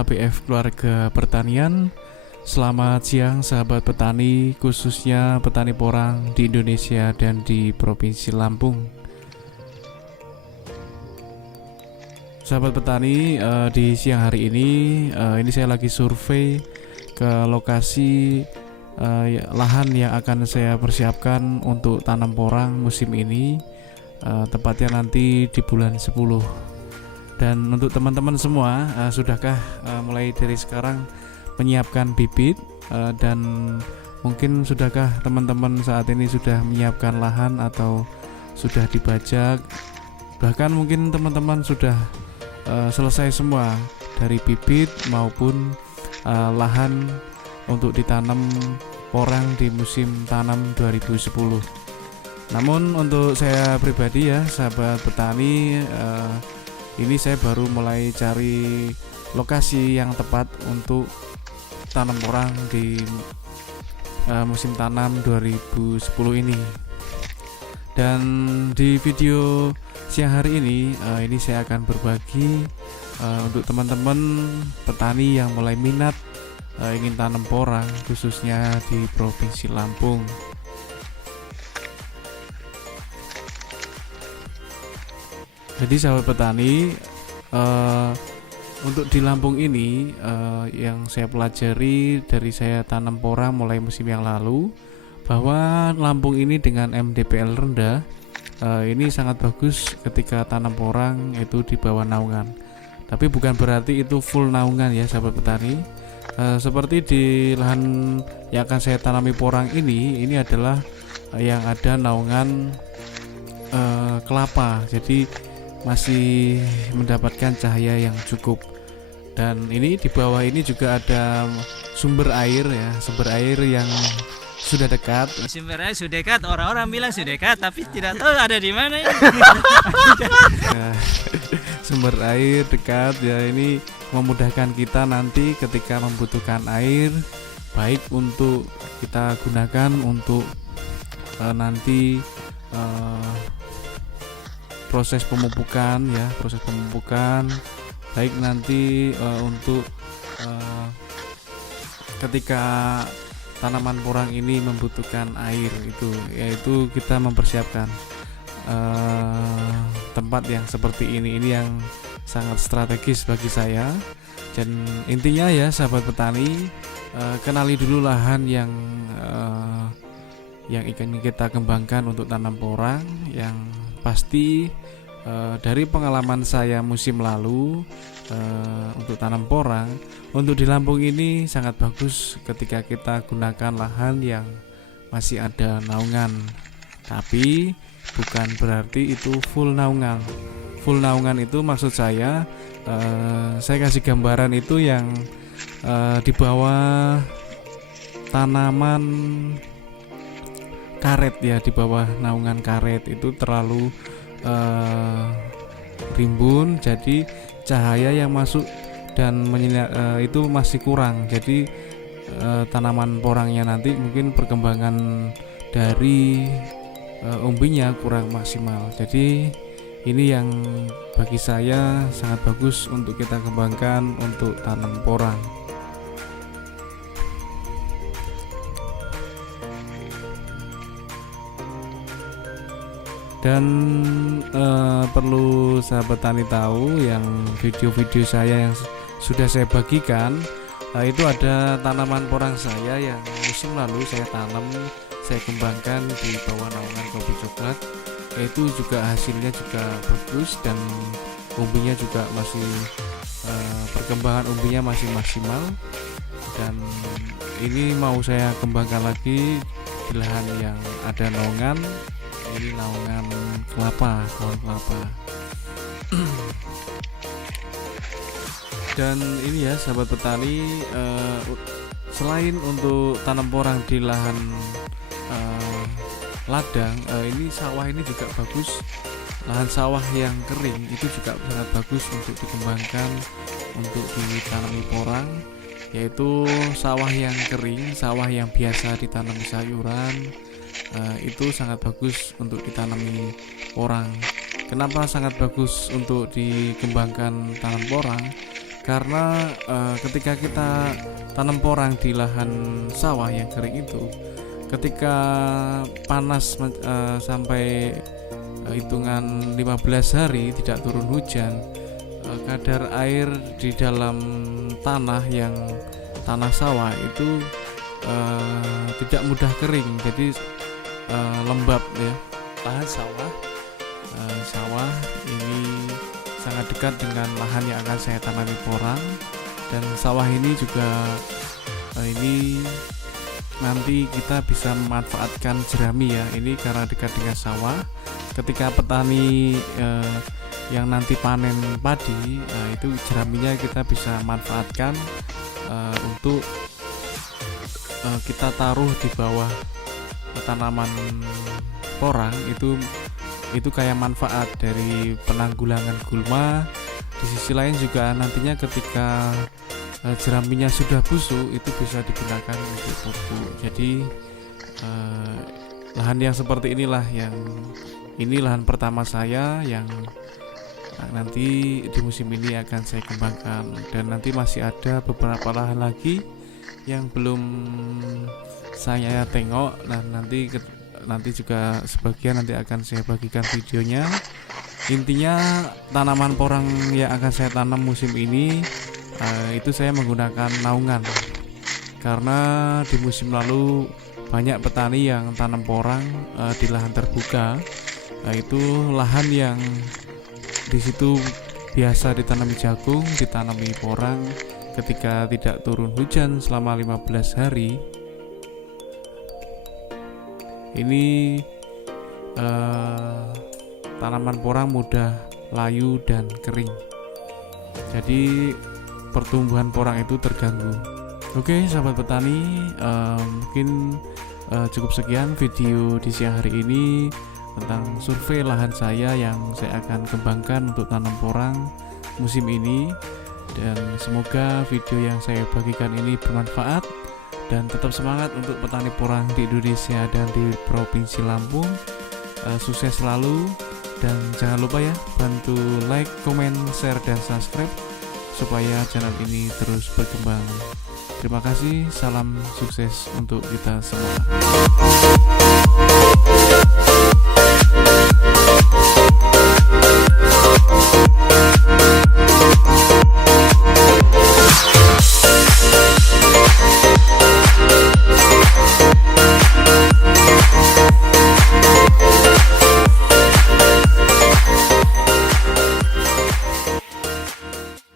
ABF Keluarga Pertanian. Selamat siang sahabat petani, khususnya petani porang di Indonesia dan di Provinsi Lampung. Sahabat petani, di siang hari ini saya lagi survei ke lokasi lahan yang akan saya persiapkan untuk tanam porang musim ini, tepatnya nanti di bulan 10. Dan untuk teman-teman semua, sudahkah mulai dari sekarang menyiapkan bibit, dan mungkin sudahkah teman-teman saat ini sudah menyiapkan lahan atau sudah dibajak, bahkan mungkin teman-teman sudah selesai semua dari bibit maupun lahan untuk ditanam porang di musim tanam 2010. Namun untuk saya pribadi ya sahabat petani, ini saya baru mulai cari lokasi yang tepat untuk tanam porang di musim tanam 2010 ini. Dan di video siang hari ini saya akan berbagi untuk teman-teman petani yang mulai minat ingin tanam porang, khususnya di Provinsi Lampung. Jadi sahabat petani, untuk di Lampung ini yang saya pelajari dari saya tanam porang mulai musim yang lalu, bahwa Lampung ini dengan MDPL rendah, ini sangat bagus ketika tanam porang itu di bawah naungan. Tapi bukan berarti itu full naungan ya sahabat petani. Seperti di lahan yang akan saya tanami porang ini adalah yang ada naungan kelapa, jadi masih mendapatkan cahaya yang cukup. Dan ini di bawah ini juga ada sumber air ya, sumber air yang sudah dekat. Sumber air sudah dekat, orang-orang bilang sudah dekat, tapi tidak tahu ada di mana ini. Sumber air dekat ya, ini memudahkan kita nanti ketika membutuhkan air, baik untuk kita gunakan untuk nanti proses pemupukan ya, baik nanti untuk ketika tanaman porang ini membutuhkan air, yaitu kita mempersiapkan tempat yang seperti ini yang sangat strategis bagi saya. Dan intinya ya sahabat petani, kenali dulu lahan yang ingin kita kembangkan untuk tanam porang. Yang pasti dari pengalaman saya musim lalu untuk tanam porang, untuk di Lampung ini sangat bagus ketika kita gunakan lahan yang masih ada naungan. Tapi bukan berarti itu full naungan. Full naungan itu maksud saya kasih gambaran itu yang di bawah tanaman karet ya, di bawah naungan karet itu terlalu rimbun, jadi cahaya yang masuk dan itu masih kurang. Jadi tanaman porangnya nanti mungkin perkembangan dari umbinya kurang maksimal. Jadi ini yang bagi saya sangat bagus untuk kita kembangkan untuk tanam porang. Dan perlu sahabat tani tahu, yang video-video saya yang sudah saya bagikan, itu ada tanaman porang saya yang musim lalu saya tanam, saya kembangkan di bawah naungan kopi coklat. Itu juga hasilnya juga bagus dan umbinya juga masih perkembangan umbinya masih maksimal. Dan ini mau saya kembangkan lagi di lahan yang ada naungan. Ini naungan kelapa, pohon kelapa. Dan ini ya sahabat petani, selain untuk tanam porang di lahan ladang, ini sawah ini juga bagus. Lahan sawah yang kering itu juga sangat bagus untuk dikembangkan untuk ditanami porang, yaitu sawah yang kering, sawah yang biasa ditanami sayuran. Itu sangat bagus untuk ditanami porang. Kenapa sangat bagus untuk dikembangkan tanam porang? Karena ketika kita tanam porang di lahan sawah yang kering itu, ketika panas sampai hitungan 15 hari tidak turun hujan, kadar air di dalam tanah sawah itu tidak mudah kering, jadi lembab ya. Lahan sawah ini sangat dekat dengan lahan yang akan saya tanami porang, dan sawah ini juga ini nanti kita bisa memanfaatkan jerami ya. Ini karena dekat dengan sawah, ketika petani yang nanti panen padi, itu jeraminya kita bisa manfaatkan untuk kita taruh di bawah tanaman porang. Itu kayak manfaat dari penanggulangan gulma. Di sisi lain juga nantinya ketika jeraminya sudah busuk, itu bisa digunakan untuk pupuk. Jadi lahan yang seperti inilah ini lahan pertama saya yang nanti di musim ini akan saya kembangkan, dan nanti masih ada beberapa lahan lagi yang belum saya tengok. Nah, nanti juga sebagian nanti akan saya bagikan videonya. Intinya tanaman porang yang akan saya tanam musim ini itu saya menggunakan naungan, karena di musim lalu banyak petani yang tanam porang di lahan terbuka. Itu lahan yang di situ biasa ditanami jagung, ditanami porang. Ketika tidak turun hujan selama 15 hari, ini tanaman porang mudah layu dan kering, jadi pertumbuhan porang itu terganggu. Oke sahabat petani, mungkin cukup sekian video di siang hari ini tentang survei lahan saya yang saya akan kembangkan untuk tanam porang musim ini. Dan semoga video yang saya bagikan ini bermanfaat, dan tetap semangat untuk petani porang di Indonesia dan di Provinsi Lampung. Sukses selalu, dan jangan lupa ya, bantu like, komen, share, dan subscribe supaya channel ini terus berkembang. Terima kasih, salam sukses untuk kita semua.